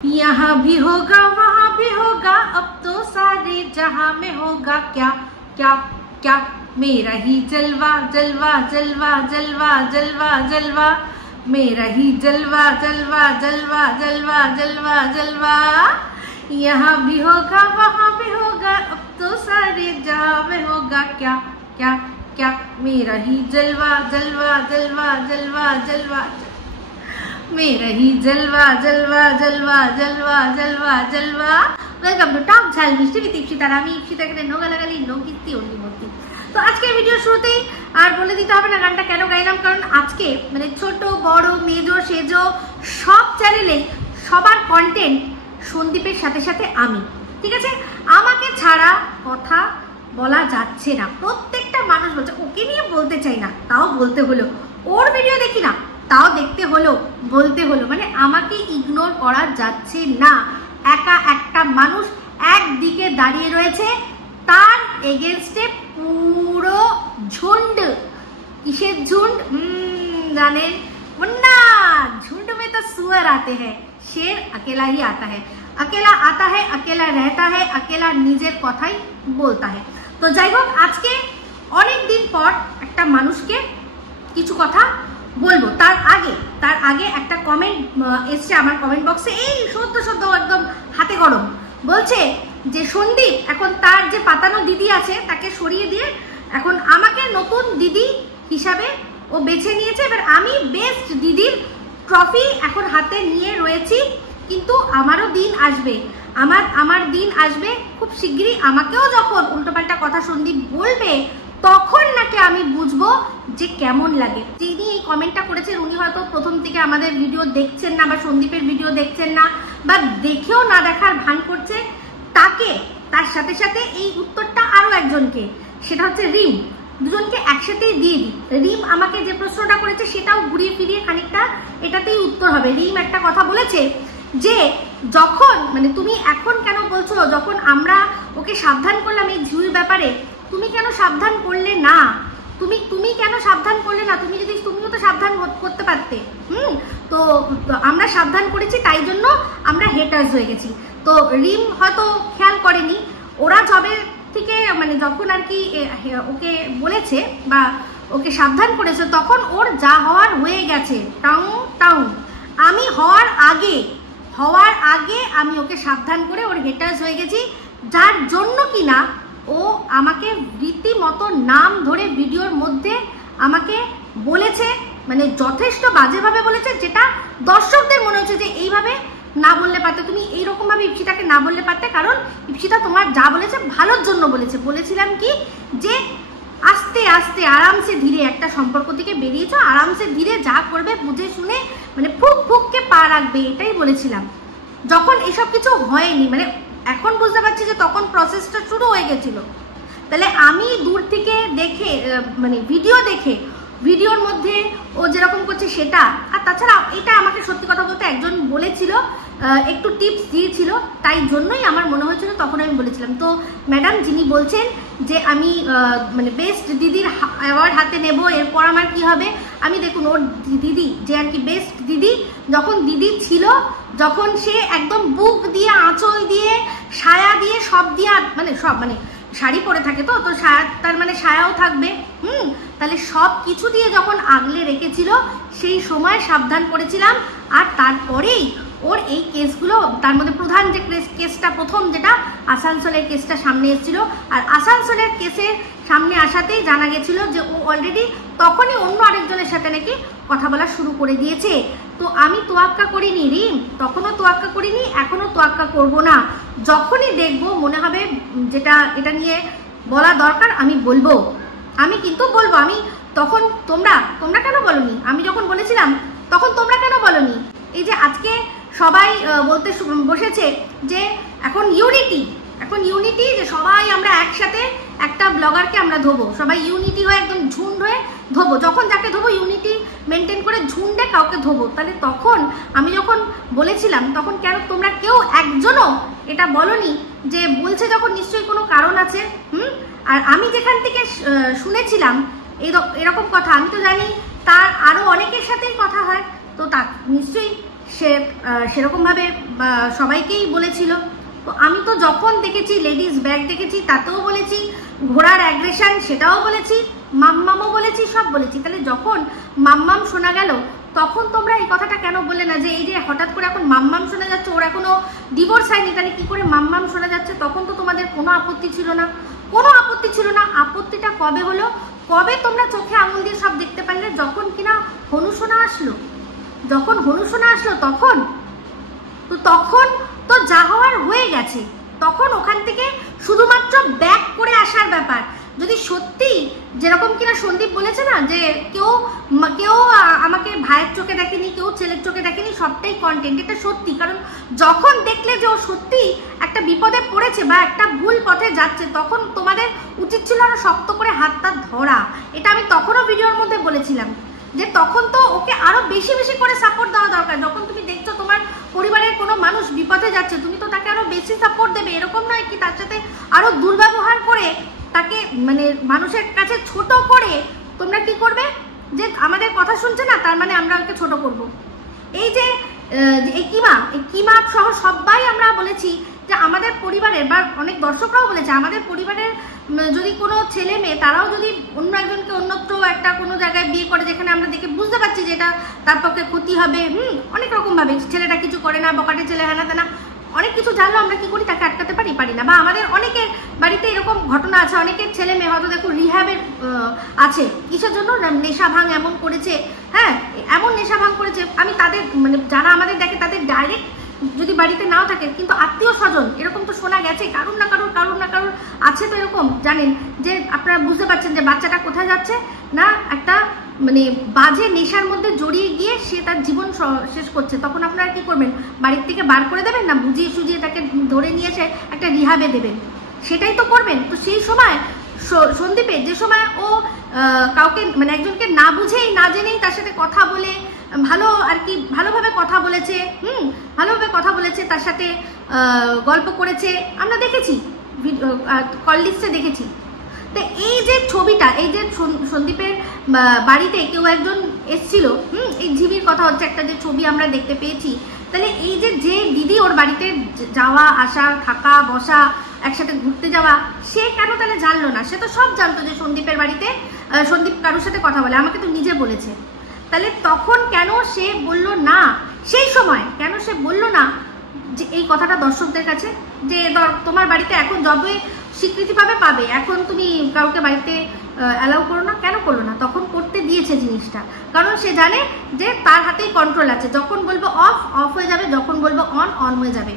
यहाँ भी होगा वहाँ भी होगा, अब तो सारे जहाँ में होगा क्या क्या क्या, मेरा ही जलवा जलवा जलवा जलवा जलवा जलवा, मेरा ही जलवा जलवा जलवा जलवा जलवा जलवा। यहाँ भी होगा वहाँ भी होगा, अब तो सारे जहाँ में होगा क्या क्या क्या, मेरा ही जलवा जलवा जलवा जलवा जलवा, मेरा ही जलवा जलवा जलवा जलवा जलवा जलवा। वेलकम टू टॉक झाल मिष्टी विद इप्सिता। আমি ইপসিতা এখানে নো গালাগালি নো কীর্তি অনলি মূর্তি। তো আজকে ভিডিও শুরুতেই আর বলে দিতে হবে না গানটা কেন গাইলাম, কারণ আজকে মানে ছোট বড় মেজো সেজো সব চ্যানেলে সবার কন্টেন্ট সন্দীপের সাথে সাথে আমি, ঠিক আছে? আমাকে ছাড়া কথা বলা যাচ্ছে না। প্রত্যেকটা মানুষ বলছে ওকে নিয়ে বলতে চাই না, তাও বলতে হলো। ওর ভিডিও দেখি না, তাও দেখতে হলো, বলতে হলো। মানে আমাকে ইগনোর করা যাচ্ছে না। একা একটা মানুষ একদিকে দাঁড়িয়ে রয়েছে, তার এগেনস্টে পুরো ঝুন্ড। কিসের ঝুন্ড জানেন না? झुंड में तो सुअर आते हैं, शेर अकेला ही आता है। अकेला आता है, अकेला रहता है, अकेला নিজের কথাই বলতা है। তো যাই হোক, আজকে অনেক দিন পর একটা মানুষকে কিছু কথা বলবো। তার আগে একটা কমেন্ট এসছে আমার কমেন্ট বক্সে, এই সদ্য একদম হাতে গরম। বলছে যে সন্দীপ এখন তার যে পাতানো দিদি আছে তাকে সরিয়ে দিয়ে এখন আমাকে নতুন দিদি হিসাবে ও বেছে নিয়েছে। এবার আমি বেস্ট দিদির ট্রফি এখন হাতে নিয়ে রয়েছি, কিন্তু আমারও দিন আসবে, আমার দিন আসবে খুব শিগগিরই। আমাকেও যখন উল্টোপাল্টা কথা সন্দীপ বলবে তখন নাকি আমি বুঝবো যে কেমন লাগে। যিনি এই কমেন্টটা করেছেন উনি হয়তো প্রথম থেকে আমাদের ভিডিও দেখছেন না, বা সন্দীপের ভিডিও দেখছেন না, বা দেখেও না দেখার ভান করছে। তাকে তার সাথে সাথে এই উত্তরটা আরো একজনকে, সেটা হচ্ছে রিম, দুজনকে একসাথেই দিয়ে দিই। রিম আমাকে যে প্রশ্নটা করেছে সেটাও ঘুরিয়ে ফিরিয়ে খানিকটা এটাতেই উত্তর হবে। রিম একটা কথা বলেছে যে যখন মানে তুমি এখন কেন বলছো, যখন আমরা ওকে সাবধান করলাম এই ঝুঁর ব্যাপারে, তুমি কেন সাবধান করলে না? তুমি কেন সাবধান করলে না? তুমিও তো সাবধান করতে পারতে। তো আমরা সাবধান করেছি, তাই জন্য আমরা হেটার্স হয়ে গেছি। তো রিম হয়তো খেয়াল করেনি, ওরা যবে থেকে মানে যখন আর কি ওকে বলেছে বা ওকে সাবধান করেছে তখন ওর যা হওয়ার হয়ে গেছে। টাউন আমি হওয়ার আগে আমি ওকে সাবধান করে ওর হেটার্স হয়ে গেছি, যার জন্য কিনা ও আমাকে রীতিমতো নাম ধরে ভিডিওর মধ্যে আমাকে বলেছে, মানে যথেষ্ট বাজেভাবে বলেছে, যেটা দর্শকদের মনে হচ্ছে যে এইভাবে না বললে পারতে, তুমি এইরকম ভাবে ইপসিতাকে না বললে পারতে, কারণ ইপসিতা তোমার যা বলেছে ভালোর জন্য বলেছে। বলেছিলাম কি যে আস্তে আস্তে আরামসে ধীরে একটা সম্পর্ক থেকে বেরিয়েছো, আরামসে ধীরে যা করবে বুঝে শুনে, মানে ফুককে পা রাখবে, এটাই বলেছিলাম। যখন এসব কিছু হয়নি, মানে এখন বুঝতে পারছি যে তখন প্রসেসটা শুরু হয়ে গেছিল। তাহলে আমি দূর থেকে দেখে মানে ভিডিওর মধ্যে ও যেরকম করছে সেটা, আর তাছাড়া এটা আমাকে সত্যি কথা বলতে একজন বলেছিল, একটু টিপস দিয়েছিল, তাই জন্যই আমার মনে হয়েছিল তখন আমি বলেছিলাম। তো ম্যাডাম যিনি বলছেন যে আমি মানে বেস্ট দিদির অ্যাওয়ার্ড হাতে নেব, এরপর আমার কি হবে, আমি দেখুন ওর দিদি যে আর কি বেস্ট দিদি, যখন দিদি ছিল, যখন সে একদম বুক দিয়ে আঁচল দিয়ে সায়া দিয়ে সব দিয়ে মানে সব মানে শাড়ি পরে থাকে, তো সায়া তার মানে সায়াও থাকবে, তাহলে সব কিছু দিয়ে যখন আগলে রেখেছিল সেই সময় সাবধান করেছিলাম। আর তারপরেই ওর এই কেসগুলো, তার মধ্যে প্রধান যে কেসটা প্রথম যেটা আসানসোলের কেসটা সামনে এসেছিল, আর আসানসোলের কেসের সামনে আসাতেই জানা গেছিল যে ও অলরেডি তখনই অন্য আরেকজনের সাথে নাকি কথা বলা শুরু করে দিয়েছে। তো আমি তোয়াক্কা করিনি রিম, তখনও তোয়াক্কা করিনি, এখনো তোয়াক্কা করব না। যখনই দেখবো মনে হবে যেটা এটা নিয়ে বলা দরকার আমি বলবো, আমি কিন্তু বলবো। আমি তখন তোমরা কেন বলনি? আমি যখন বলেছিলাম তখন তোমরা কেন বলনি? এই যে আজকে সবাই বলতে বসেছে যে এখন ইউনিটি, যে সবাই আমরা একসাথে একটা ব্লগারকে আমরা ধোবো, সবাই ইউনিটি হয়ে একদম ঝুন্ড হয়ে ধোবো, যখন যাকে ধোবো ইউনিটি মেনটেন করে ঝুন্ডে কাউকে ধোবো। তাহলে তখন আমি যখন বলেছিলাম তখন কেন তোমরা কেউ একজনও এটা বলনি যে বলছে যখন নিশ্চয়ই কোনো কারণ আছে। আর আমি যেখান থেকে শুনেছিলাম এরকম কথা, আমি তো জানি তার আরো অনেকের সাথেই কথা হয়, তো তা নিশ্চয়ই সে সেরকমভাবে সবাইকেই বলেছিল। তো আমি তো যখন দেখেছি লেডিস ব্যাগ দেখেছি তাতেও বলেছি, ঘোড়ার অ্যাগ্রেশন সেটাও বলেছি, মাম্মামও বলেছি, সব বলেছি। তাহলে যখন মাম্মাম শোনা গেল তখন তোমরা এই কথাটা কেন বললে না যে এই যে হঠাৎ করে এখন মাম্মাম শোনা যাচ্ছে, ওর এখনো ডিভোর্স হয়নি, তাহলে কি করে মাম্মাম শোনা যাচ্ছে? তখন তো তোমাদের কোনো আপত্তি ছিল না, কোনো আপত্তি ছিল না। আপত্তিটা কবে হলো, কবে তোমরা চোখে আঙুল দিয়ে সব দেখতে পারলে? যখন কিনা হনুসোনা আসলো, যখন হনুসোনা আসলো তখন তো যা হওয়ার হয়ে গেছে। তখন ওখান থেকে শুধুমাত্র ব্যাক করে আসার ব্যাপার। যদি সত্যি যেরকম কিনা সন্দীপ বলেছে না যে কেউ আমাকে ভাইয়ের চোখে দেখেনি, কেউ ছেলের চোখে দেখেনি, সবটাই কন্টেন্ট, এটা সত্যি। কারণ যখন দেখলে যে ও সত্যি একটা বিপদে পড়েছে বা একটা ভুল পথে যাচ্ছে, তখন তোমাদের উচিত ছিল আরো শক্ত করে হাতটা ধরা। এটা আমি তখনও ভিডিওর মধ্যে বলেছিলাম যে তখন তো ওকে আরো বেশি বেশি করে সাপোর্ট দেওয়া দরকার। যখন তুমি দেখছো তোমার পরিবারের কোনো মানুষ বিপদে যাচ্ছে, তুমি তো তাকে আরো বেশি সাপোর্ট দেবে। এরকম নয় কি তার সাথে আরো দুর্ব্যবহার করে তাকে মানে মানুষের কাছে ছোট করে তোমরা কি করবে, যে আমাদের কথা শুনছে না তার মানে আমরা ওকে ছোট করব। এই যে কিমা সহ সবাই আমরা বলেছি যে আমাদের পরিবারের বা অনেক দর্শকরাও বলেছে আমাদের পরিবারের যদি কোনো ছেলে মেয়ে তারাও যদি অন্য একজনকে অন্যত্র একটা কোনো জায়গায় বিয়ে করে, যেখানে আমরা দেখে বুঝতে পারছি যে এটা তার পক্ষে ক্ষতি হবে, অনেক রকম ভাবে ছেলেটা কিছু করে না, বকাটে ছেলে, হেনা তেনা অনেক কিছু জানলো, আমরা কি করি তাকে আটকাতে পারি না। বা আমাদের অনেকের বাড়িতে এরকম ঘটনা আছে, অনেকের ছেলে মেয়ে হয়তো দেখো রিহ্যাবের আছে, কিসের জন্য, নেশা ভাঙ এমন করেছে, হ্যাঁ এমন নেশা ভাঙ করেছে। আমি তাদের মানে যারা আমাদের দেখে তাদের ডাইরেক্ট যদি বাড়িতে নাও থাকে কিন্তু আত্মীয় স্বজন এরকম তো শোনা গেছে, কারুর না কারুর আছে তো এরকম, জানেন যে আপনারা বুঝতে পারছেন যে বাচ্চাটা কোথায় যাচ্ছে না, একটা মানে বাজে নেশার মধ্যে জড়িয়ে গিয়ে সে তার জীবন শেষ করছে। তখন আপনারা কি করবেন, বাড়ির থেকে বার করে দেবেন না বুঝিয়ে সুজিয়ে তাকে ধরে নিয়ে এসে একটা রিহাবে দেবেন, সেটাই তো করবেন। তো সেই সময় সন্দীপের যে সময় ও কাউকে মানে একজনকে না বুঝেই না জেনেই তার সাথে কথা বলে ভালো আর কি ভালোভাবে কথা বলেছে, ভালোভাবে কথা বলেছে, তার সাথে গল্প করেছে, আমরা দেখেছি কল লিস্টে দেখেছি। তো এই যে ছবিটা, এই যে সন্দীপের বাড়িতে কেউ একজন এসছিল, এই ঝিমির কথা হচ্ছে, একটা যে ছবি আমরা দেখতে পেয়েছি, তাহলে এই যে দিদি ওর বাড়িতে যাওয়া আসা, থাকা বসা, একসাথে ঘুরতে যাওয়া, সে কেন তাহলে জানলো না? সে তো সব জানতো যে সন্দীপের বাড়িতে সন্দীপ কারোর সাথে কথা বলে, আমাকে তো নিজে বলেছে। তাহলে তখন কেন সে বললো না, সেই সময় কেন সে বললো না যে এই কথাটা দর্শকদের কাছে, যে তোমার বাড়িতে এখন যবে স্বীকৃতি পাবে, এখন তুমি কাউকে বাড়িতে অ্যালাউ করো না? কেন করলো না? তখন করতে দিয়েছে জিনিসটা, কারণ সে জানে যে তার হাতেই কন্ট্রোল আছে, যখন বলবো অফ হয়ে যাবে, যখন বলবো অন হয়ে যাবে।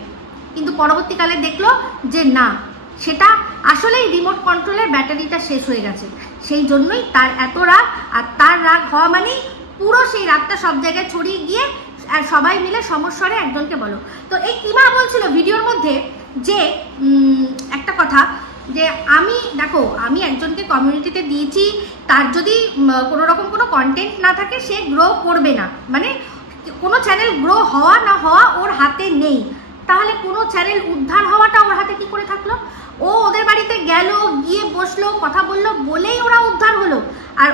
কিন্তু পরবর্তীকালে দেখলো যে না, সেটা আসলেই রিমোট কন্ট্রোলের ব্যাটারিটা শেষ হয়ে গেছে। সেই জন্যই তার এত রাগ, আর তার রাগ হওয়া মানেই পুরো সেই রাগটা সব জায়গায় ছড়িয়ে গিয়ে আর সবাই মিলে সমস্যারে একজনকে বলো। তো এই কিমা বলছিল ভিডিওর মধ্যে যে একটা কথা, যে আমি একজনকে কমিউনিটিতে দিয়েছি, তার যদি কোনো রকম কোনো কন্টেন্ট না থাকে সে গ্রো করবে না, মানে কোনো চ্যানেল গ্রো হওয়া না হওয়া ওর হাতে নেই। তাহলে কোনো চ্যানেল উদ্ধার হওয়াটা ওর হাতে কি করে থাকলো? ও ওদের বাড়িতে গেল, গিয়ে বসলো, কথা বললো বলেই ওরা উদ্ধার হলো। আর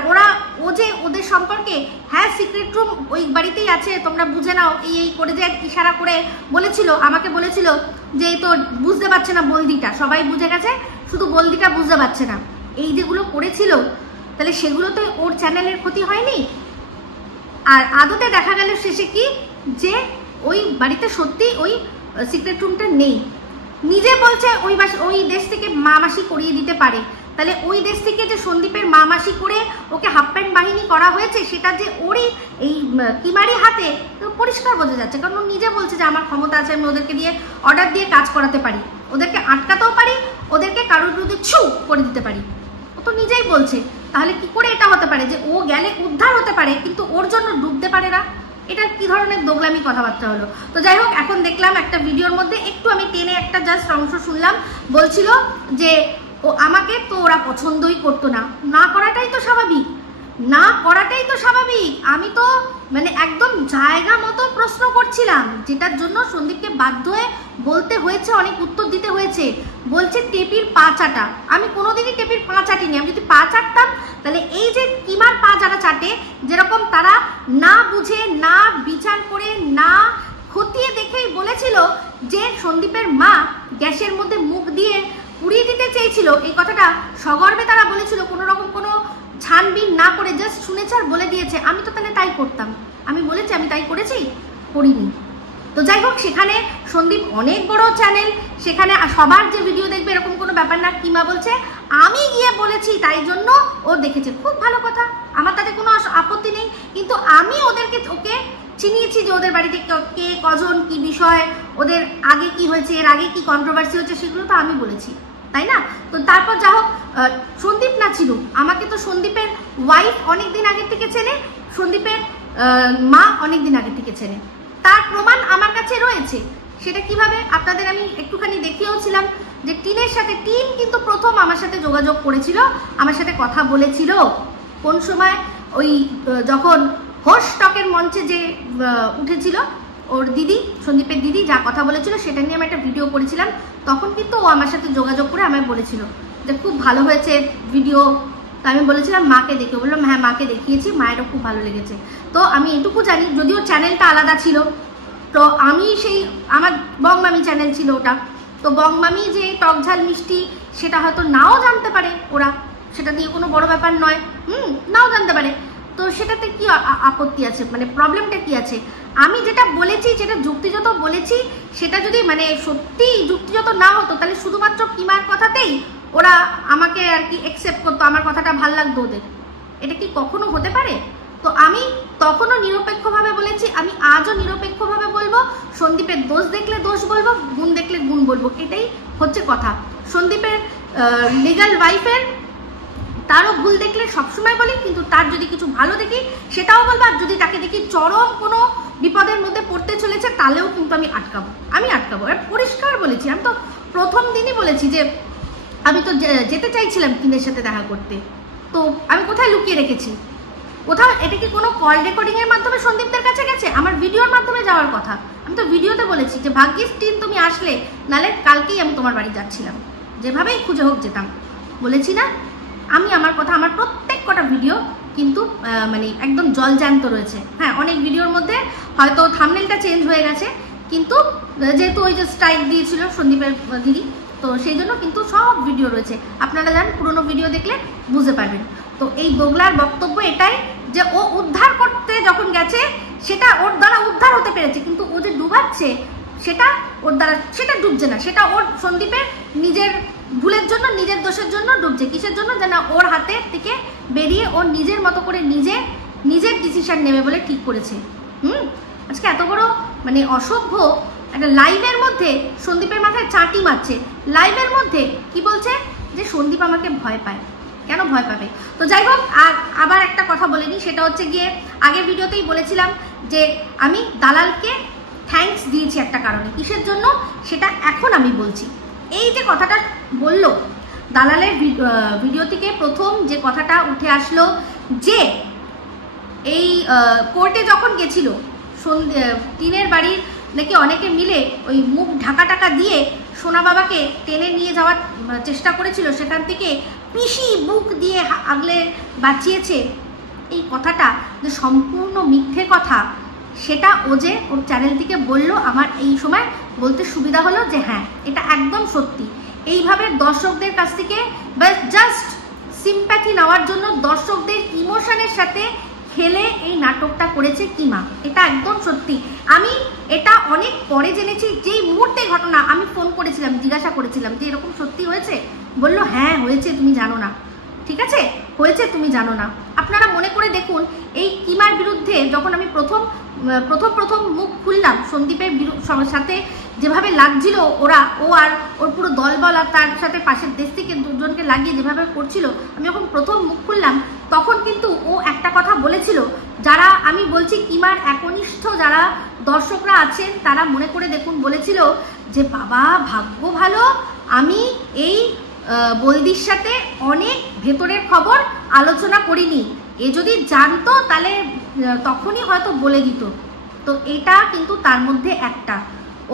ও যে ওদের সম্পর্কে হ্যাঁ সিক্রেট রুম ওই বাড়িতেই আছে, তোমরা বুঝে নাও, এই করে যে ইশারা করে বলেছিল, আমাকে বলেছিল যে এই তো বুঝতে পারছে না বলদিটা, সবাই বুঝে গেছে, শুধু বলদিটা বুঝতে পারছে না। এই যেগুলো করেছিল তাহলে সেগুলো তো ওর চ্যানেলের ক্ষতি হয়নি। আর আদতে দেখা গেল শেষে কি, যে ওই বাড়িতে সত্যি ওই সিক্রেট রুমটা নেই। নিজে বলছে ওই দেশ থেকে মা মাসি করিয়ে দিতে পারে, তাহলে ওই দেশ থেকে যে সন্দীপের মা মাসি করে ওকে হাফ প্যান্ট বাহিনী করা হয়েছে, সেটা যে ওরই এই কিমারি হাতে পরিষ্কার বোঝা যাচ্ছে। কারণ ও নিজে বলছে যে আমার ক্ষমতা আছে, আমি ওদেরকে দিয়ে অর্ডার দিয়ে কাজ করাতে পারি, ওদেরকে আটকাতেও পারি, ওদেরকে কারোর বিরুদ্ধে ছু করে দিতে পারি, ও তো নিজেই বলছে। তাহলে কি করে এটা হতে পারে যে ও গেলে উদ্ধার হতে পারে কিন্তু ওর জন্য ডুবতে পারে না? এটা কি ধরনের দোগলামি কথাবার্তা হলো? তো যাই হোক, এখন দেখলাম একটা ভিডিওর মধ্যে একটু আমি টেনে একটা জাস্ট অংশ শুনলাম, বলছিল যে ও আমাকে তো ওরা পছন্দই করতো না, না করাটাই তো স্বাভাবিক, না করাটাই তো স্বাভাবিক। আমি তো মানে একদম জায়গা মতো প্রশ্ন করছিলাম, যেটার জন্য সন্দীপকে বাধ্য হয়ে বলতে হয়েছে, অনেক উত্তর দিতে হয়েছে। বলছে টেপির পা চাটা, আমি কোনোদিনই টেপির পা চাটিনি। আমি যদি পা চাটতাম তাহলে এই যে কিমার পা যারা চাটে, যেরকম তারা না বুঝে, না বিচার করে, না খতিয়ে দেখেই বলেছিল যে সন্দীপের মা গ্যাসের মধ্যে মুখ দিয়ে পুড়িয়ে দিতে চেয়েছিল। এই কথাটা সগর্বে তারা বলেছিল, কোনো রকম কোনো ছানবিন না করে জাস্ট শুনেছে আর বলে দিয়েছে। আমি তো তাহলে তাই করতাম, আমি বলেছি আমি তাই করেছি? করিনি। তো যাই হোক, সেখানে সন্দীপ অনেক বড় চ্যানেল, সেখানে সবার যে ভিডিও দেখবে এরকম কোনো ব্যাপার না। কিমা বলছে আমি গিয়ে বলেছি তাই জন্য ও দেখেছে, খুব ভালো কথা, আমার তাতে কোনো আপত্তি নেই। কিন্তু আমি ওকে চিনিয়েছি যে ওদের বাড়িতে কে কজন, কি বিষয়, ওদের আগে কি হয়েছে, এর আগে কি কন্ট্রোভার্সি হচ্ছে, সেগুলো তো আমি বলেছি, তাই না? তো তারপর যা হোক, সন্দীপ না ছিল, আমাকে তো সন্দীপের ওয়াইফ অনেক দিন আগের থেকে চেনে, সন্দীপের মা অনেক দিন আগের থেকে চেনে, তার প্রমাণ আমার কাছে রয়েছে। সেটা কিভাবে আপনাদের আমি একটুখানি দেখিয়েওছিলাম যে টিন কিন্তু প্রথম আমার সাথে যোগাযোগ করেছিল, আমার সাথে কথা বলেছিল। কোন সময়? ওই যখন হোস্ট টকের মঞ্চে যে উঠেছিল ওর দিদি, সন্দীপের দিদি যা কথা বলেছিল সেটা নিয়ে আমি একটা ভিডিও করেছিলাম, তখন কিন্তু ও আমার সাথে যোগাযোগ করে আমায় বলেছিল যে খুব ভালো হয়েছে ভিডিও। তো আমি বলেছিলাম মাকে দেখে, বললাম হ্যাঁ মাকে দেখিয়েছি, মায়েরও খুব ভালো লেগেছে। তো আমি এটুকু জানি, যদিও চ্যানেলটা আলাদা ছিল, তো আমি সেই আমার বংমামি চ্যানেল ছিল ওটা, তো বংমামি যে টক ঝাল মিষ্টি সেটা হয়তো নাও জানতে পারে ওরা, সেটা দিয়ে কোনো বড় ব্যাপার নয়, নাও জানতে পারে। তো সেটাতে কি আপত্তি আছে, মানে প্রবলেমটা কি আছে? আমি যেটা বলেছি, যেটা যুক্তিযত বলেছি, সেটা যদি মানে সত্যি যুক্তিযত না হতো তাহলে শুধুমাত্র কিমার কথাতেই ওরা আমাকে আর কি অ্যাকসেপ্ট করতো, আমার কথাটা ভাল লাগতো ওদের। এটা কি কখনো হতে পারে? তো আমি তখনও নিরপেক্ষভাবে বলেছি, আমি আজও নিরপেক্ষভাবে বলবো। সন্দীপের দোষ দেখলে দোষ বলবো, গুণ দেখলে গুণ বলবো, এটাই হচ্ছে কথা। সন্দীপের লিগ্যাল ওয়াইফের তারও ভুল দেখলে সবসময় বলি, কিন্তু তার যদি কিছু ভালো দেখি সেটাও বলবো, আর যদি তাকে দেখি চরম কোনো বিপদের মধ্যে পড়তে চলেছে তাহলেও কিন্তু আমি আটকাবো। আর পরিষ্কার বলেছি, আমি তো প্রথম দিনই বলেছি যে আমি তো যেতে চাইছিলাম টিনের সাথে দেখা করতে, তো আমি কোথায় লুকিয়ে রেখেছি? কোথাও এটা কি কোনো কল রেকর্ডিংয়ের মাধ্যমে সন্দীপদের কাছে গেছে? আমার ভিডিওর মাধ্যমে যাওয়ার কথা। আমি তো ভিডিওতে বলেছি যে ভাগ্যিস টিন তুমি আসলে, নাহলে কালকেই আমি তোমার বাড়ি যাচ্ছিলাম, যেভাবেই খুঁজে হোক যেতাম, বলেছি না? আমি আমার কথা, আমার প্রত্যেক কটা ভিডিও কিন্তু মানে একদম জলজ্যান্ত রয়েছে। হ্যাঁ, অনেক ভিডিওর মধ্যে হয়তো থাম্বনেলটা চেঞ্জ হয়ে গেছে, কিন্তু যেহেতু ওই যে স্ট্রাইক দিয়েছিল সন্দীপের দিদি, তো সেই জন্য কিন্তু সব ভিডিও রয়েছে, আপনারা জানেন, পুরোনো ভিডিও দেখলে বুঝতে পারবেন। তো এই দোগলার বক্তব্য এটাই যে ও উদ্ধার করতে যখন গেছে সেটা ওর দ্বারা উদ্ধার হতে পেরেছে, কিন্তু ও যে ডুবাচ্ছে সেটা ওর দ্বারা, সেটা ডুবছে না, সেটা ওর সন্দীপের নিজের ভুলের জন্য, নিজের দোষের জন্য ডুবছে। কিসের জন্য? যেন ওর হাতে থেকে বেরিয়ে ওর নিজের মতো করে নিজের ডিসিশন নেবে বলে ঠিক করেছে। আজকে এত বড় মানে অসভ্য একটা লাইভের মধ্যে সন্দীপের মাথায় চাটি মারছে, লাইভের মধ্যে কি বলছে যে সন্দীপ আমাকে ভয় পায়। কেন ভয় পাবে? তো যাই হোক, আর আবার একটা কথা বলে নিই, সেটা হচ্ছে গিয়ে আগের ভিডিওতেই বলেছিলাম যে আমি দালালকে থ্যাঙ্কস দিয়েছি একটা কারণে। কিসের জন্য সেটা এখন আমি বলছি। এই যে কথাটা বললো দালালের ভিডিও থেকে প্রথম যে কথাটা উঠে আসলো যে এই কোর্টে যখন গেছিল টিনের বাড়ির নাকি অনেকে মিলে ওই মুখ ঢাকা দিয়ে সোনা বাবাকে টেনে নিয়ে যাওয়ার চেষ্টা করেছিল, সেখান থেকে পিসি বুক দিয়ে আগলে বাঁচিয়েছে। এই কথাটা যে সম্পূর্ণ মিথ্যে কথা, সেটা ও যে ওর চ্যানেল থেকে বললো, আমার এই সময় বলতে সুবিধা হলো যে হ্যাঁ এটা একদম সত্যি। এইভাবে দর্শকদের কাছ থেকে জাস্ট সিম্প্যাথি নেওয়ার জন্য দর্শকদের ইমোশনের সাথে খেলে এই নাটকটা করেছে কিমা, এটা একদম সত্যি। আমি এটা অনেক পরে জেনেছি, যেই মুহূর্তে ঘটনা আমি ফোন করেছিলাম, জিজ্ঞাসা করেছিলাম যে এরকম সত্যি হয়েছে, বললো হ্যাঁ হয়েছে, তুমি জানো না, ঠিক আছে হয়েছে, তুমি জানো না। আপনারা মনে করে দেখুন, এই কিমার বিরুদ্ধে যখন আমি প্রথম মুখ খুললাম, সন্দীপের সাথে যেভাবে লাগছিল ওরা, ও আর ওর পুরো দলবল আর তার সাথে পাশের দেশ থেকে দুজনকে লাগিয়ে যেভাবে করছিল, আমি যখন প্রথম মুখ খুললাম তখন কিন্তু ও একটা কথা বলেছিল, যারা আমি বলছি কিমার একনিষ্ঠ যারা দর্শকরা আছেন তারা মনে করে দেখুন, বলেছিল যে বাবা ভাগ্য ভালো আমি এই বলদির সাথে অনেক ভেতরের খবর আলোচনা করিনি, এ যদি জানতো তাহলে তখনই হয়তো বলে দিত। তো এটা কিন্তু তার মধ্যে একটা,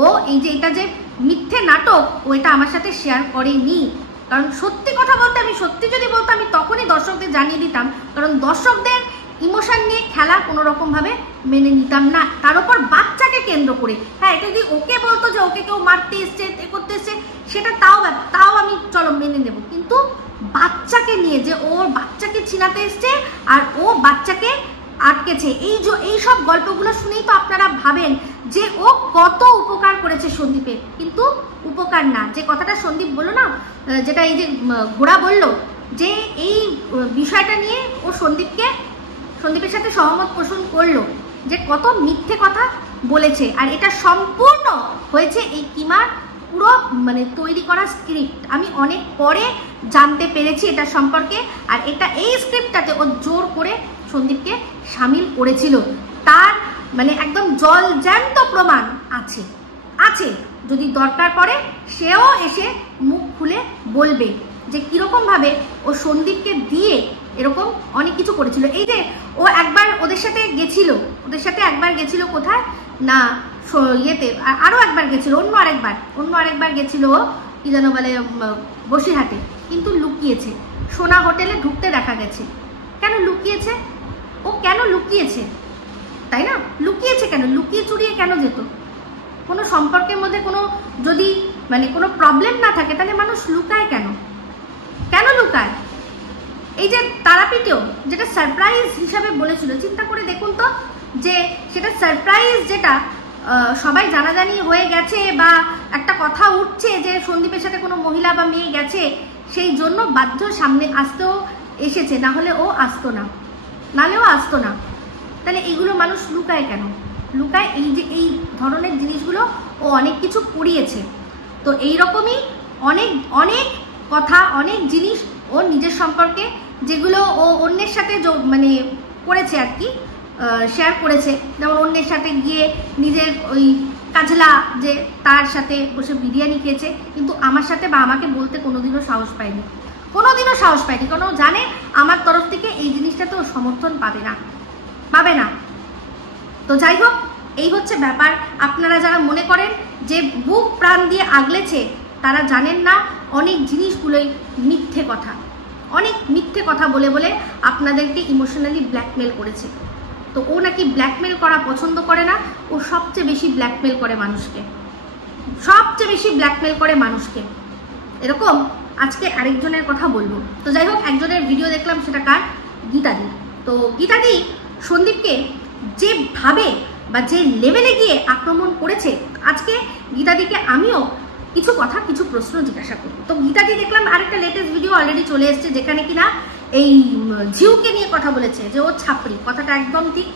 ও এই যে এটা যে মিথ্যে নাটক, ও এটা আমার সাথে শেয়ার করেনি। কারণ সত্যি কথা বলতে, আমি সত্যি যদি বলতাম আমি তখনই দর্শকদের জানিয়ে দিতাম, কারণ দর্শকদের ইমোশন নিয়ে খেলা কোনো রকমভাবে মেনে নিতাম না, তার উপর বাচ্চাকে কেন্দ্র করে। হ্যাঁ, এটা যদি ওকে বলতো যে ওকে কেউ মারতে এসছে, এ করতে এসছে, সেটা তাও আমি চলো মেনে নেব, কিন্তু বাচ্চাকে নিয়ে যে ওর বাচ্চাকে ছিনাতে এসছে আর ও বাচ্চাকে আটকেছে, এই সব গল্পগুলো শুনেই তো আপনারা ভাবেন যে ও কত উপকার করেছে সন্দীপের, কিন্তু উপকার না। যে কথাটা সন্দীপ বললো না, যেটা এই যে ঘোড়া বলল, যে এই বিষয়টা নিয়ে ও সন্দীপের সাথে সহমত পোষণ করলো, যে কত মিথ্যে কথা বলেছে। আর এটা সম্পূর্ণ হয়েছে এই কিমার পুরো মানে তৈরি করা স্ক্রিপ্ট। আমি অনেক পরে জানতে পেরেছি এটা সম্পর্কে, আর এই স্ক্রিপ্টটাতে ও জোর করে সন্দীপকে সামিল করেছিল। তার মানে একদম জলজ্যান্ত প্রমাণ আছে, যদি দরকার পড়ে সেও এসে মুখ খুলে বলবে যে কিরকমভাবে ও সন্দীপকে দিয়ে এরকম অনেক কিছু করেছিল। এই যে ও একবার ওদের সাথে একবার গেছিল কোথায় না, ইয়েতে আরও একবার গেছিল, অন্য আরেকবার গেছিল কি যেন বলে বসিরহাটে, কিন্তু লুকিয়েছে। সোনা হোটেলে ঢুকতে দেখা গেছে। কেন লুকিয়েছে? ও কেন লুকিয়েছে, তাই না? লুকিয়েছে কেন? লুকিয়ে চুরিয়ে কেন যেত? কোনো সম্পর্কের মধ্যে যদি মানে কোনো প্রবলেম না থাকে, তাহলে মানুষ লুকায় কেন লুকায়? এই যে তারাপীঠেও যেটা সারপ্রাইজ হিসাবে বলেছিল, চিন্তা করে দেখুন তো, যে সেটা সারপ্রাইজ, যেটা সবাই জানাজানি হয়ে গেছে বা একটা কথা উঠছে যে সন্দীপের সাথে কোনো মহিলা বা মেয়ে গেছে, সেই জন্য বাধ্য সামনে আসতেও এসেছে, না হলে ও আসতো না, তাহলে এইগুলো মানুষ লুকায় কেন? লুকায় এই ধরনের জিনিসগুলো ও অনেক কিছু করিয়েছে। তো এইরকমই অনেক কথা, অনেক জিনিস ও নিজের সম্পর্কে, যেগুলো ও অন্যের সাথে মানে করেছে আর কি, শেয়ার করেছে। যেমন অন্যের সাথে গিয়ে নিজের ওই কাজলা, যে তার সাথে বসে বিরিয়ানি খেয়েছে, কিন্তু আমার সাথে বা আমাকে বলতে কোনোদিনও সাহস পায়নি, কারণ ও জানে আমার তরফ থেকে এই জিনিসটা তো সমর্থন পাবে না। তো যাই হোক, এই হচ্ছে ব্যাপার। আপনারা যারা মনে করেন যে বুক প্রাণ দিয়ে আগলেছে, তারা জানেন না অনেক জিনিসগুলোই মিথ্যে কথা বলে আপনাদেরকে ইমোশনালি ব্ল্যাকমেল করেছে। তো ও নাকি ব্ল্যাকমেল করা পছন্দ করে না, ও সবচেয়ে বেশি ব্ল্যাকমেল করে মানুষকে, এরকম। আজকে আরেকজনের কথা বলবো। তো যাই হোক, একজনের ভিডিও দেখলাম, সেটা কার? গীতাদি। তো গীতাদি সন্দীপকে যেভাবে বা যে লেভেলে গিয়ে আক্রমণ করেছে, আজকে গীতাদিকে আমিও কিছু প্রশ্ন জিজ্ঞাসা করবো। তো গীতাদি দেখলাম আরেকটা লেটেস্ট ভিডিও অলরেডি চলে এসছে, যেখানে কিনা এই ঝিউকে নিয়ে কথা বলেছে, যে ও ছাপড়ি, কথাটা একদম ঠিক।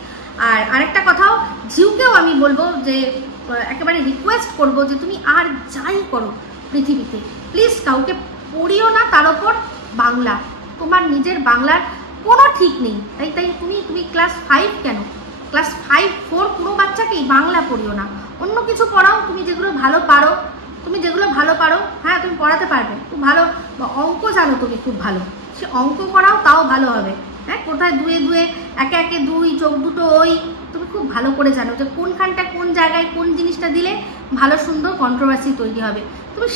আর আরেকটা কথাও ঝিউকেও আমি বলবো, যে একেবারে রিকোয়েস্ট করবো যে তুমি আর যাই করো পৃথিবীতে, প্লিজ কাউকে পড়িও না, তার ওপর বাংলা। তোমার নিজের বাংলার কোনো ঠিক নেই, তাই তুমি ক্লাস 5 কেন, ক্লাস 5, 4 কোনো বাচ্চাকেই বাংলা পড়িও না, অন্য কিছু পড়াও। তুমি যেগুলো ভালো পারো, হ্যাঁ তুমি পড়াতে পারবে, খুব ভালো অঙ্ক জানো তুমি, খুব ভালো, সে অঙ্ক করাও, তাও ভালো হবে। হ্যাঁ, কোথায় দুয়ে একে 2, চোখ দুটো ওই, তুমি খুব ভালো করে জানো যে কোনখানটা কোন জায়গায় কোন জিনিসটা দিলে ভালো সুন্দর কন্ট্রোভার্সি তৈরি হবে। তুমি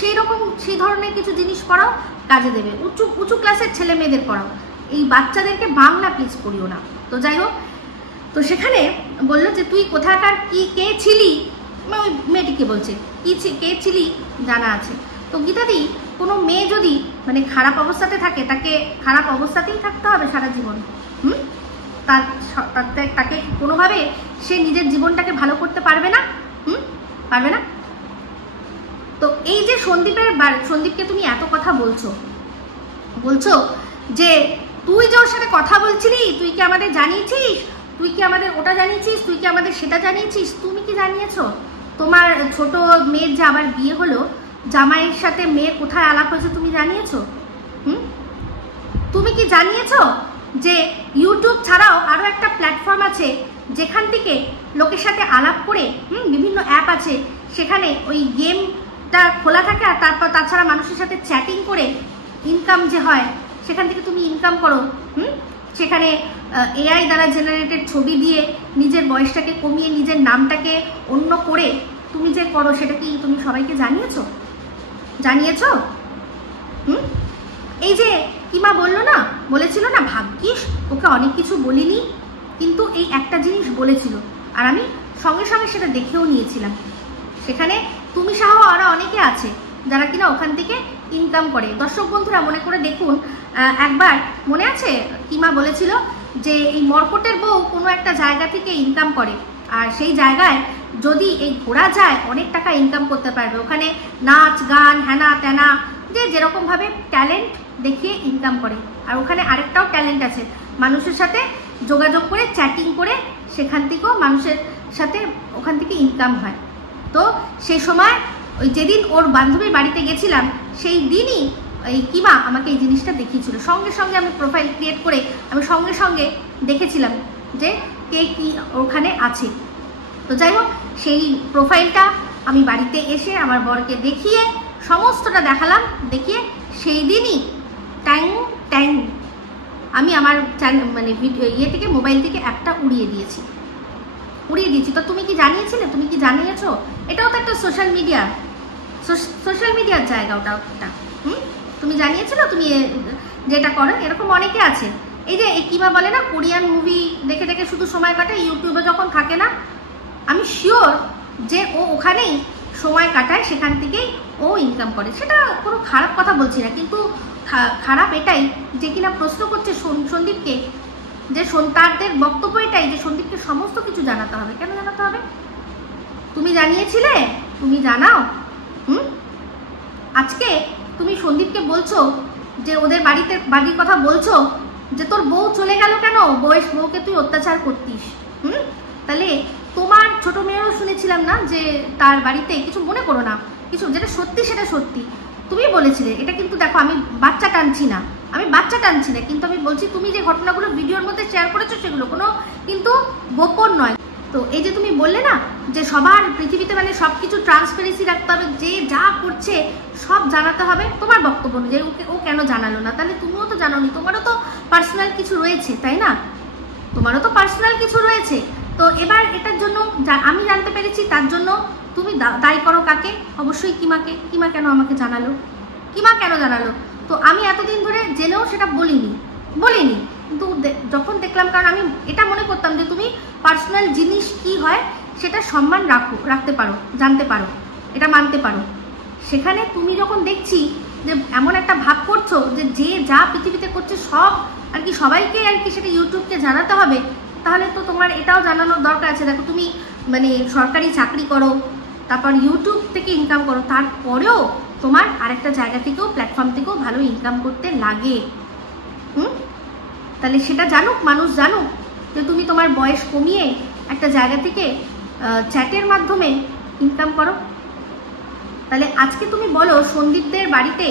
সেই ধরনের কিছু জিনিস পড়াও, কাজে দেবে। উঁচু ক্লাসের ছেলে মেয়েদের পড়াও, এই বাচ্চাদেরকে বাংলা প্লিজ পড়িও না। তো যাই হোক, তো সেখানে বললো যে তুই কোথাকার কে ছিলি, ওই মেয়েটিকে বলছে কে ছিলি তারা আছে। তো গীতাদি, কোনো মেয়ে যদি মানে খারাপ অবস্থাতে থাকে তাকে খারাপ অবস্থাতেই থাকতে হবে সারা জীবন? তাকে কোনোভাবে সে নিজের জীবনটাকে ভালো করতে পারবে না? পারবে না। তো এই যে সন্দীপকে তুমি এত কথা বলছো যে তুই যে ওর সাথে কথা বলছিলি, তুই কি আমাদের জানিয়েছিস, তুই কি আমাদের ওটা জানিয়েছিস, তুই কি আমাদের সেটা জানিয়েছিস? তুমি কি জানিয়েছো? তোমার ছোট মেয়ের যে আবার বিয়ে হলো, জামাইয়ের সাথে মেয়ে কোথায় আলাপ হয়েছে তুমি জানিয়েছো? তুমি কি জানিয়েছো যে ইউটিউব ছাড়াও আরো একটা প্ল্যাটফর্ম আছে যেখান থেকে লোকের সাথে আলাপ করে, বিভিন্ন অ্যাপ আছে, সেখানে ওই গেমটা খোলা থাকে, আর তারপর তাছাড়া মানুষের সাথে চ্যাটিং করে ইনকাম যে হয়, সেখান থেকে তুমি ইনকাম করো। সেখানে এআই দ্বারা জেনারেটেড ছবি দিয়ে নিজের বয়সটাকে কমিয়ে নিজের নামটাকে অন্য করে তুমি যে করো, সেটা কি তুমি সবাইকে জানিয়েছো? এই যে কিমা বলেছিল না, ভাগ্যিস ওকে অনেক কিছু বলিনি, কিন্তু এই একটা জিনিস বলেছিল, আর আমি সঙ্গে সঙ্গে সেটা দেখেও নিয়েছিলাম। সেখানে তুমি সহ আরও অনেকে আছে যারা কিনা ওখান থেকে ইনকাম করে। দর্শক বন্ধুরা মনে করে দেখুন, একবার মনে আছে কিমা বলেছিল যে এই মর্কটের বউ কোনো একটা জায়গা থেকে ইনকাম করে, আর সেই জায়গায় যদি এই ঘোরা যায় অনেক টাকা ইনকাম করতে পারবে। ওখানে নাচ গান হ্যানা ত্যানা যে যেরকমভাবে ট্যালেন্ট দেখিয়ে ইনকাম করে। আর ওখানে আরেকটাও ট্যালেন্ট আছে, মানুষের সাথে যোগাযোগ করে চ্যাটিং করে সেখান থেকেও মানুষের সাথে ওখান থেকে ইনকাম হয়। তো সেই সময় ওই যেদিন ওর বান্ধবীর বাড়িতে গেছিলাম সেই দিনই এই কিমা আমাকে এই জিনিসটা দেখিয়েছিল। সঙ্গে সঙ্গে আমি প্রোফাইল ক্রিয়েট করে আমি সঙ্গে সঙ্গে দেখেছিলাম যে কে কি ওখানে আছে। তো যাই হোক, সেই প্রোফাইলটা আমি বাড়িতে এসে আমার বরকে দেখিয়ে সমস্তটা দেখালাম, দেখিয়ে সেই দিনই ট্যাং ট্যাং আমি আমার মানে ইয়ে থেকে মোবাইল থেকে অ্যাপটা উড়িয়ে দিয়েছি। তো তুমি কি জানিয়েছিলে? তুমি কি জানিয়েছো? এটাও তো একটা সোশ্যাল মিডিয়ার জায়গা ওটা একটা। তুমি জানিয়েছিলে? তুমি যেটা করো এরকম অনেকে আছে। এই যে কিমা বলে না কোরিয়ান মুভি দেখে দেখে শুধু সময় কাটায়, ইউটিউবে যখন থাকে না, আমি শিওর যে ও ওখানেই সময় কাটায়, সেখান থেকেই ও ইনকাম করে। সেটা কোনো খারাপ কথা বলছি না, কিন্তু খারাপ এটাই যে কিনা প্রশ্ন করছে সন্দীপকে, যে তাদের বক্তব্য এটাই যে সন্দীপকে সমস্ত কিছু জানাতে হবে। কেন জানাতে হবে? তুমি জানিয়েছিলে, তুমি জানাও। আজকে তুমি সন্দীপকে বলছো যে ওদের বাড়ির কথা বলছো যে তোর বউ চলে গেল কেন, বউকে তুই অত্যাচার করতিস। তাহলে তোমার ছোট মেয়েও শুনেছিলাম না যে তার বাড়িতে, কিছু মনে করো না, কিছু যেটা সত্যি সেটা সত্যি তুমি বলেছিলে। এটা কিন্তু দেখো আমি বাচ্চা টানছি না, কিন্তু আমি বলছি তুমি যে ঘটনাগুলো ভিডিওর মধ্যে শেয়ার করেছো সেগুলো কোনো কিন্তু গোপন নয়। তো এই যে তুমি বললে না যে সবার পৃথিবীতে মানে সব কিছু ট্রান্সপারেন্সি রাখতে হবে, যে যা করছে সব জানাতে হবে, তোমার বক্তব্য অনুযায়ী ও কেন জানালো না? তাহলে তুমিও তো জানোনি, তোমারও তো পার্সোনাল কিছু রয়েছে, তাই না? তো এবার এটার জন্য আমি জানতে পেরেছি, তার জন্য তুমি দায়ী করো কাকে? অবশ্যই কিমাকে। কিমা কেন আমাকে জানালো? তো আমি এতদিন ধরে জেনেও সেটা বলিনি, কিন্তু যখন দেখলাম, কারণ আমি এটা মনে করতাম যে তুমি পার্সোনাল জিনিস কি হয় সেটা সম্মান রাখতে পারো, জানতে পারো, এটা মানতে পারো। সেখানে তুমি যখন দেখছি যে এমন একটা ভাব করছো যে যা পৃথিবীতে করছে সব আর কি সবাইকে আর কি সেটা ইউটিউবকে জানাতে হবে, তাহলে তো তোমার এটাও জানানোর দরকার আছে। দেখো তুমি মানে সরকারি চাকরি করো, তারপর ইউটিউব থেকে ইনকাম করো, তারপরেও তোমার আরেকটা জায়গা থেকেও, প্ল্যাটফর্ম থেকেও ভালো ইনকাম করতে লাগে। তাহলে সেটা জানুক, মানুষ জানুক যে তুমি তোমার বয়স কমিয়ে একটা জায়গা থেকে চ্যাটের মাধ্যমে ইনকাম করো। তাহলে আজকে তুমি বলো সন্দীপদের বাড়িতে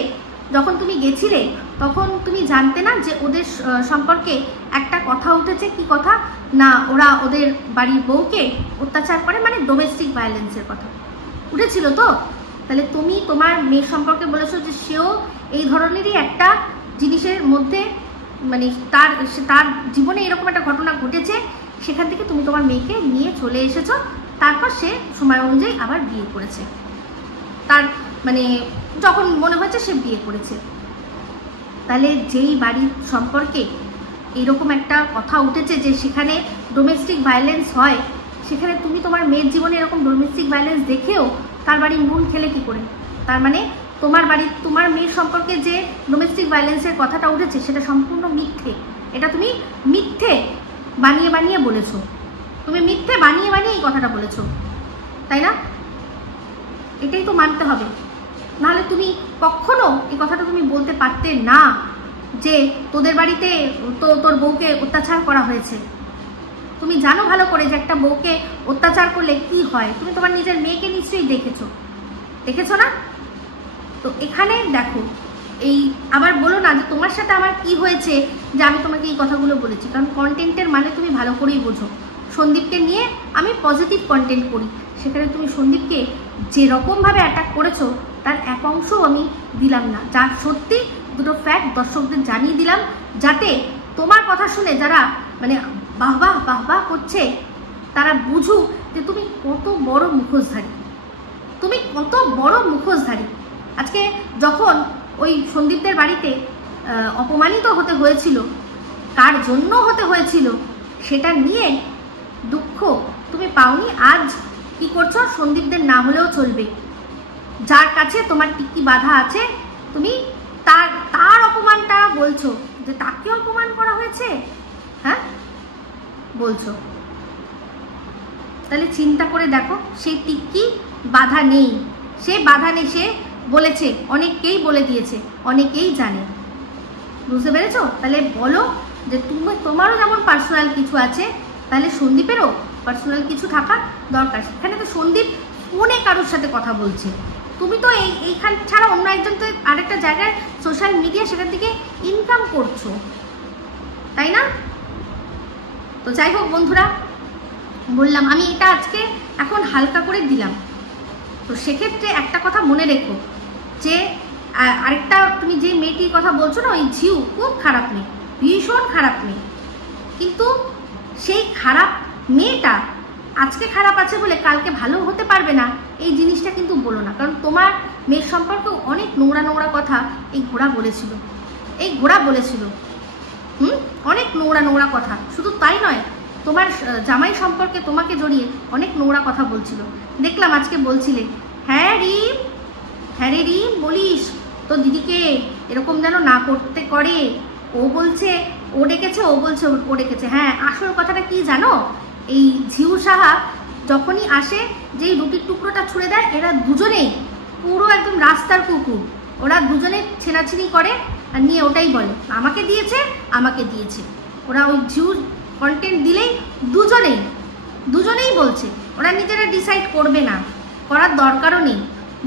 যখন তুমি গেছিলে তখন তুমি জানতে না যে ওদের সম্পর্কে একটা কথা উঠেছে? কি কথা না, ওরা ওদের বাড়ির বউকে অত্যাচার করে, মানে ডোমেস্টিক ভায়োলেন্সের কথা উঠেছিল। তো তাহলে তুমি তোমার মেয়ের সম্পর্কে বলেছো যে সেও এই ধরনেরই একটা জিনিসের মধ্যে মানে তার জীবনে এরকম একটা ঘটনা ঘটেছে, সেখান থেকে তুমি তোমার মেয়েকে নিয়ে চলে এসেছো, তারপর সে সময় অনুযায়ী আবার বিয়ে করেছে, তার মানে যখন মনে হয়েছে সে বিয়ে করেছে। তাহলে যেই বাড়ির সম্পর্কে এরকম একটা কথা উঠেছে যে সেখানে ডোমেস্টিক ভায়োলেন্স হয়, সেখানে তুমি তোমার মেয়ের জীবনে এরকম ডোমেস্টিক ভায়োলেন্স দেখেও তার বাড়ির নুন খেলে কি করে? তার মানে তোমার মেয়ের সম্পর্কে যে ডোমেস্টিক ভায়োলেন্সের কথাটা উঠেছে সেটা সম্পূর্ণ মিথ্যে। এটা তুমি মিথ্যে বানিয়ে বলেছো, এই কথাটা বলেছো, তাই না? এটাই তো মানতে হবে, নাহলে তুমি কখনো এই কথাটা তুমি বলতে পারতে না যে তোদের বাড়িতে তোর বউকে অত্যাচার করা হয়েছে। তুমি জানো ভালো করে যে একটা বউকে অত্যাচার করলে কি হয়, তুমি তোমার নিজের মেয়েকে নিশ্চয়ই দেখেছো না? তো এখানে দেখো, এই আবার বলো না যে তোমার সাথে আমার কি হয়েছে যে আমি তোমাকে এই কথাগুলো বলেছি, কারণ কন্টেন্টের মানে তুমি ভালো করেই বোঝো। সন্দীপকে নিয়ে আমি পজিটিভ কন্টেন্ট করি, সেখানে তুমি সন্দীপকে যেরকমভাবে অ্যাটাক করেছো তার এক অংশও আমি দিলাম না, যার সত্যি দুটো ফ্যাক্ট দর্শকদের জানিয়ে দিলাম, যাতে তোমার কথা শুনে যারা মানে বাহবাহ করছে তারা বুঝুক যে তুমি কত বড় মুখোশধারী। আজকে যখন ওই সন্দীপদের বাড়িতে অপমানিত হতে হয়েছিল, কার জন্য হতে হয়েছিল সেটা নিয়ে দুঃখ তুমি পাওনি। আজ কি করছো, সন্দীপদের না হলেও চলবে, যার কাছে তোমার টিকি বাধা আছে তুমি তার অপমানটা বলছো, যে তাকে অপমান করা হয়েছে, হ্যাঁ বলছো। তাহলে চিন্তা করে দেখো, সেই টিকি বাধা নেই, সে বাধা নেই, সে বলেছে, অনেককেই বলে দিয়েছে, অনেকেই জানে, বুঝতে পেরেছো? তাহলে বলো যে তোমারও যেমন পার্সোনাল কিছু আছে, তাহলে সন্দীপেরও পার্সোনাল কিছু থাকা দরকার। সেখানে তো সন্দীপ ফোনে কারোর সাথে কথা বলছে, তুমি তো এইখান ছাড়া অন্য একজন তো আরেকটা জায়গায় সোশ্যাল মিডিয়া সেখান থেকে ইনকাম করছো, তাই না? তো যাই হোক বন্ধুরা, বললাম আমি এটা আজকে এখন হালকা করে দিলাম। তো সেক্ষেত্রে একটা কথা মনে রেখো, যে আরেকটা তুমি যে মেয়েটির কথা বলছো না, ওই ঝিউ, খুব খারাপ মেয়ে, ভীষণ খারাপ মেয়ে, কিন্তু সেই খারাপ মেয়েটা আজকে খারাপ আছে বলে কালকে ভালো হতে পারবে না, এই জিনিসটা কিন্তু বলো না। কারণ তোমার মেয়ের সম্পর্কে অনেক নোংরা নোংরা কথা এই ঘোড়া বলেছিল, অনেক নোংরা নোংরা কথা। শুধু তাই নয়, তোমার জামাই সম্পর্কে তোমাকে জড়িয়ে অনেক নোংরা কথা বলছিল, দেখলাম আজকে বলছিলে, হ্যাঁ রে রিম বলিস তো দিদিকে এরকম যেন না করতে করে, ও বলছে ও ডেকেছে, ও বলছে ও ডেকেছে। হ্যাঁ, আসল কথাটা কি জানো, এই ঝিউ সাহা যখনই আসে, যেই রুটির টুকরোটা ছুঁড়ে দেয়, এরা দুজনেই পুরো একদম রাস্তার কুকুর, ওরা দুজনে ছেনাছিনি করে আর নিয়ে ওটাই বলে আমাকে দিয়েছে। ওরা ওই ঝিউ কন্টেন্ট দিলেই দুজনেই বলছে, ওরা নিজেরা ডিসাইড করবে না, করার দরকারও নেই,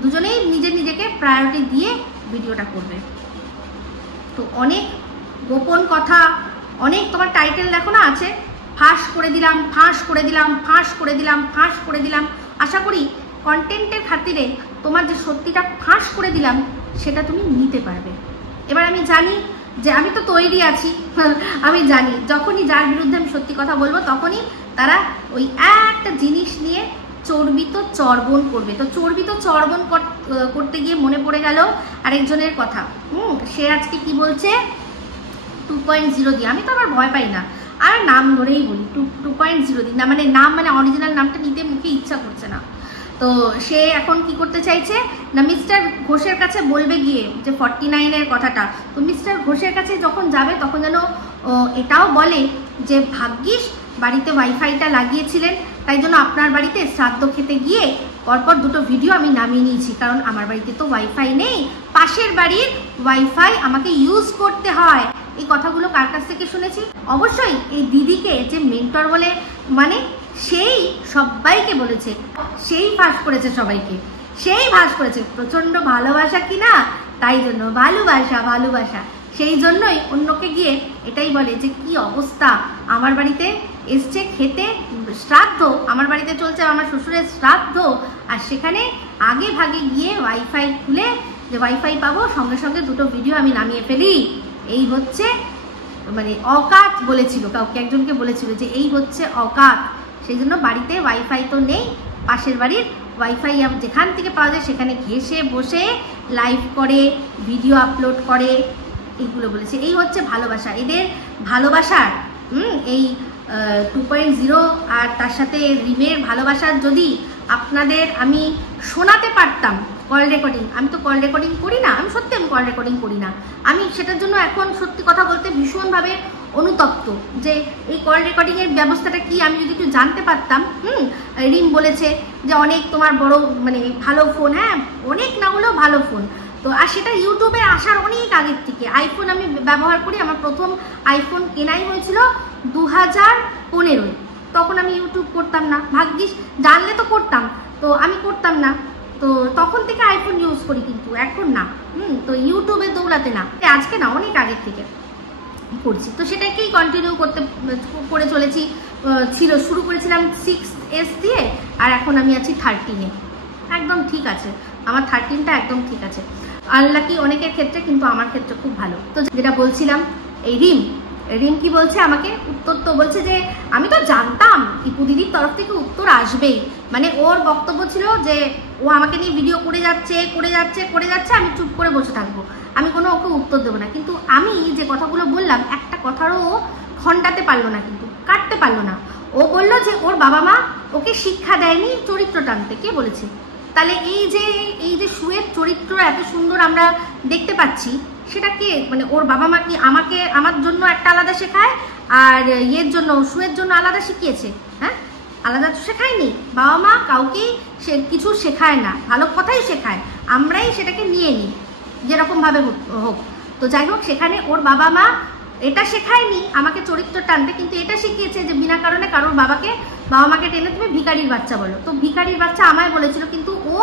দুজনেই নিজেকে প্রায়োরিটি দিয়ে ভিডিওটা করবে। তো অনেক গোপন কথা, অনেক, তোমার টাইটেল দেখো না আছে, ফাঁস করে দিলাম। আশা করি কন্টেন্টের খাতিরে তোমার যে সত্যিটা ফাঁস করে দিলাম সেটা তুমি নিতে পারবে। এবার আমি জানি যে আমি তো তৈরি আছি, আমি জানি যখনই যার বিরুদ্ধে আমি সত্যি কথা বলবো তখনই তারা ওই একটা জিনিস নিয়ে চর্বিত চর্বণ করবে। তো চর্বিত চর্বণ করতে গিয়ে মনে পড়ে গেল আরেকজনের কথা। সে আজকে কি বলছে, 2.0 দিয়ে, আমি তো আবার ভয় পাই না, আর নাম ধরেই বলি 2.0 দিন না, মানে অরিজিনাল নামটা নিতে মুখে ইচ্ছা করছে না। তো সে এখন কি করতে চাইছে না, মিস্টার ঘোষের কাছে বলবে গিয়ে যে 49-এর কথাটা। তো মিস্টার ঘোষের কাছে যখন যাবে তখন যেন এটাও বলে যে ভাগ্যিস বাড়িতে ওয়াইফাইটা লাগিয়েছিলেন, তাই জন্য আপনার বাড়িতে শ্রাদ্ধ খেতে গিয়ে পরপর দুটো ভিডিও আমি নামিয়ে নিয়েছি, কারণ আমার বাড়িতে তো ওয়াইফাই নেই, পাশের বাড়ির ওয়াইফাই আমাকে ইউজ করতে হয়। এই কথাগুলো কার কাছ থেকে শুনেছি? অবশ্যই এই দিদিকে, যে মেন্টর বলে মানে সেই সবাইকে বলেছে, সেই ফাঁস করেছে সবাইকে, প্রচন্ড ভালোবাসা কিনা, তাই জন্য ভালোবাসা, সেই জন্যই অন্যকে গিয়ে এটাই বলে যে কি অবস্থা, আমার বাড়িতে এসছে খেতে, শ্রাদ্ধ আমার বাড়িতে চলছে, আমার শ্বশুরের শ্রাদ্ধ, আর সেখানে আগে ভাগে গিয়ে ওয়াইফাই খুলে যে ওয়াইফাই পাবো, সঙ্গে সঙ্গে দুটো ভিডিও আমি নামিয়ে ফেলি। এই হচ্ছে মানে অকাত বলেছিল, কাউকে একজনকে বলেছিল যে এই হচ্ছে অকাত। সেই জন্য বাড়িতে ওয়াইফাই তো নেই, পাশের বাড়ির ওয়াইফাই যেখান থেকে পাওয়া যায় সেখানে ঘেসে বসে লাইভ করে, ভিডিও আপলোড করে, এইগুলো বলেছে। এই হচ্ছে ভালোবাসা, এদের ভালোবাসার এই 2.0 আর তার সাথে রিমের ভালোবাসার যদি আপনাদের আমি শোনাতে পারতাম কল রেকর্ডিং, আমি তো কল রেকর্ডিং করি না, আমি কল রেকর্ডিং করি না, আমি সেটার জন্য এখন সত্যি কথা বলতে ভীষণভাবে অনুতপ্ত যে এই কল রেকর্ডিংয়ের ব্যবস্থাটা কি আমি যদি একটু জানতে পারতাম। রিম বলেছে যে অনেক তোমার বড় মানে ভালো ফোন, হ্যাঁ অনেক না হলেও ভালো ফোন, তো আর সেটা ইউটিউবে আসার অনেক আগের থেকে। আইফোন আমি ব্যবহার করি, আমার প্রথম আইফোন কেনাই হয়েছিল 2015, তখন আমি ইউটিউব করতাম না, ভাগ্যিস জানলে তো করতাম, তো আমি করতাম না, তো তখন থেকে আইফোন ইউজ করি, কিন্তু এখন না। তো ইউটিউবে দৌড়াতে না, আজকে না, অনেক আগের থেকে করছি, তো সেটাকেই কন্টিনিউ করে চলেছি। শুরু করেছিলাম 6S দিয়ে, আর এখন আমি আছি 13-এ, একদম ঠিক আছে, আমার 13টা একদম ঠিক আছে। আনলাকি অনেকের ক্ষেত্রে, কিন্তু আমার ক্ষেত্রে খুব ভালো। তো যেটা বলছিলাম, এই রিম কি বলছে আমাকে, উত্তর তো বলছে যে আমি তো জানতাম ইপু দিদির তরফ থেকে উত্তর আসবেই, মানে ওর বক্তব্য ছিল যে ও আমাকে নিয়ে ভিডিও করে যাচ্ছে, আমি চুপ করে বসে থাকবো, আমি কোনো ওকে উত্তর দেবো না। কিন্তু আমি যে কথাগুলো বললাম একটা কথারও খণ্ডাতে পারলো না, কিন্তু কাটতে পারলো না। ও বললো যে ওর বাবা মা ওকে শিক্ষা দেয়নি চরিত্র টানতে। কে বলেছে? তাহলে এই যে সুয়ের চরিত্র এত সুন্দর আমরা দেখতে পাচ্ছি, সেটা কে, মানে ওর বাবা মা কি আমার জন্য একটা আলাদা শেখায় আর ইয়ের জন্য, সুয়ের জন্য আলাদা শিখিয়েছে? হ্যাঁ, আলাদা তো শেখায়নি। বাবা মা কাউকেই কিছু শেখায় না, ভালো কথাই শেখায়, আমরাই সেটাকে নিয়ে নিই যেরকমভাবে হোক। তো যাই হোক, সেখানে ওর বাবা মা এটা শেখায়নি আমাকে চরিত্র টানতে, কিন্তু এটা শিখিয়েছে যে বিনা কারণে কারোর বাবা মাকে টেনে তুমি ভিখারির বাচ্চা বলো। তো ভিখারির বাচ্চা আমায় বলেছিল, কিন্তু ও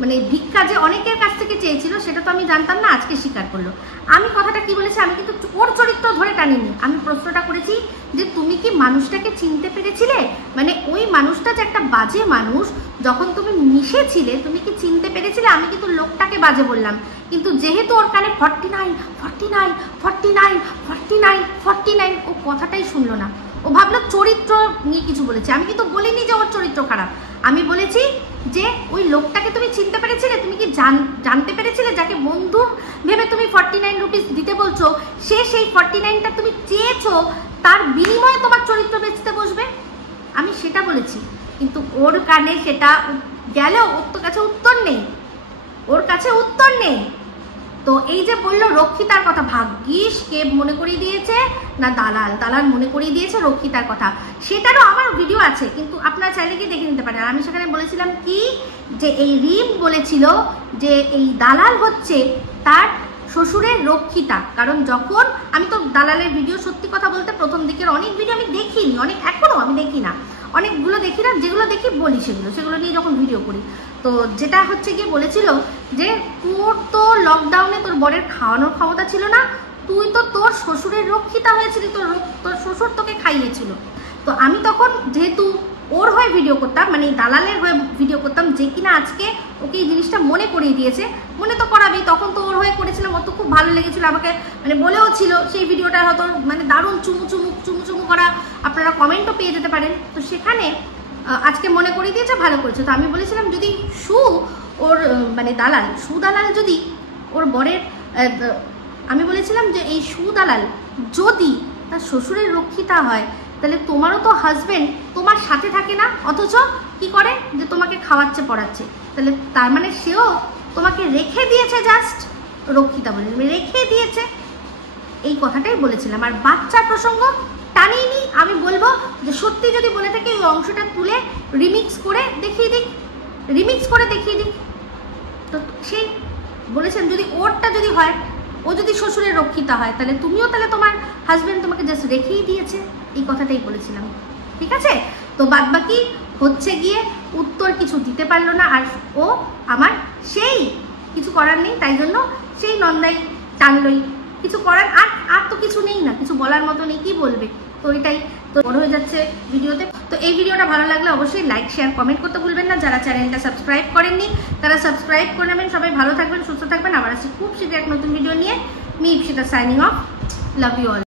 মানে ভিক্ষা যে অনেকের কাছ থেকে চেয়েছিল সেটা তো আমি জানতাম না, আজকে স্বীকার করলো। আমি কথাটা কি বলেছি, আমি কিন্তু ওর চরিত্র ধরে টানিনি। আমি প্রশ্নটা করেছি যে তুমি কি মানুষটাকে চিনতে পেরেছিলে, মানে ওই মানুষটা যে একটা বাজে মানুষ, যখন তুমি মিশেছিলে তুমি কি চিনতে পেরেছিলে? আমি কিন্তু লোকটাকে বাজে বললাম, কিন্তু যেহেতু ওর কানে 49 49 49 49 49 ও কথাটাই শুনলো না। ও ভাবলো চরিত্র নিয়ে কিছু বলেছে। আমি কিন্তু বলিনি যে ওর চরিত্র খারাপ, আমি বলেছি যে ওই লোকটাকে তুমি চিনতে পেরেছিলে, তুমি কি জানতে পেরেছিলে যাকে বন্ধু ভেবে তুমি 49 রুপিস দিতে বলছো, সেই 49টা তুমি চেয়েছো, তার বিনিময়ে তোমার চরিত্র বেচতে বসবে? আমি সেটা বলেছি, কিন্তু ওর কানে সেটা গেলেও ওর তো কাছে উত্তর নেই, ওর কাছে উত্তর নেই। তো এই যে বললো রক্ষিতার কথা, ভাগ্যিস কে মনে করিয়ে দিয়েছে না, দালাল মনে করিয়ে দিয়েছে রক্ষিতার কথা। সেটারও আমার ভিডিও আছে, কিন্তু আপনারা চাইলে গিয়ে দেখে নিতে পারেন। আমি সেখানে বলেছিলাম কি, যে এই রিম বলেছিল যে এই দালাল হচ্ছে তার শ্বশুরের রক্ষিতা। কারণ যখন আমি তো দালালের ভিডিও, সত্যি কথা বলতে প্রথম দিকের অনেক ভিডিও আমি দেখিনি, এখনো আমি দেখি না, অনেকগুলো দেখি না, যেগুলো দেখি বলি সেগুলো নিয়ে যখন ভিডিও করি। তো যেটা হচ্ছে গিয়ে বলেছিল যে তোর তো লকডাউনে তোর বরের খাওয়ানোর ক্ষমতা ছিল না, তুই তো তোর শ্বশুরের রক্ষিতা হয়েছিলি, তোর শ্বশুর তোকে খাইয়েছিল। তো আমি তখন যেহেতু ওর হয়ে ভিডিও করতাম, মানে দালালের হয়ে ভিডিও করতাম, যে কিনা আজকে ওকে এই জিনিসটা মনে করিয়ে দিয়েছে, মনে তো করাবেই, তখন তো ওর হয়ে করেছিলাম, ওর তো খুব ভালো লেগেছিল, আমাকে মানে বলেও ছিল সেই ভিডিওটা হয়তো মানে দারুণ চুমু করা, আপনারা কমেন্টও পেয়ে যেতে পারেন। তো সেখানে আজকে মনে করিয়ে দিয়েছে, ভালো করেছে। তো আমি বলেছিলাম যদি ওর মানে দালাল যদি ওর বরের, আমি বলেছিলাম যে এই দালাল যদি তার শ্বশুরের রক্ষিতা হয়, তাহলে তোমারও তো হাজবেন্ড তোমার সাথে থাকে না, অথচ কি করে যে তোমাকে খাওয়াচ্ছে পড়াচ্ছে, তাহলে তার মানে সেও তোমাকে রেখে দিয়েছে, জাস্ট রক্ষিতা বলে রেখে দিয়েছে, এই কথাটাই বলেছিলাম। আর বাচ্চার প্রসঙ্গ টানিনি। আমি বলবো যে সত্যি যদি বলে থাকে ওই অংশটা তুলে রিমিক্স করে দেখিয়ে দিক। তো সেই বলেছেন যদি ওরটা যদি হয়, ও যদি শ্বশুরের রক্ষিতা হয়, তাহলে তুমিও, তাহলে তোমার হাজবেন্ড তোমাকে জাস্ট রেখেই দিয়েছে, এই কথাটাই বলেছিলাম। ঠিক আছে? তো বাদ বাকি হচ্ছে গিয়ে উত্তর কিছু দিতে পারলো না, আর ও আমার সেই কিছু করার নেই, তাই জন্য সেই নন্দাই টানলই, কিছু করার আর তো কিছু নেই না, কিছু বলার মতো নেই, কি বলবে। তো এটাই তো বড় হয়ে যাচ্ছে ভিডিওতে। তো এই ভিডিওটা ভালো লাগলে অবশ্যই লাইক শেয়ার কমেন্ট করতে ভুলবেন না। যারা চ্যানেলটা সাবস্ক্রাইব করেননি তারা সাবস্ক্রাইব করে নেবেন। সবাই ভালো থাকবেন, সুস্থ থাকবেন। আবার আসছি খুব শীঘ্রই এক নতুন ভিডিও নিয়ে। Me Ipsita signing off. Love you all.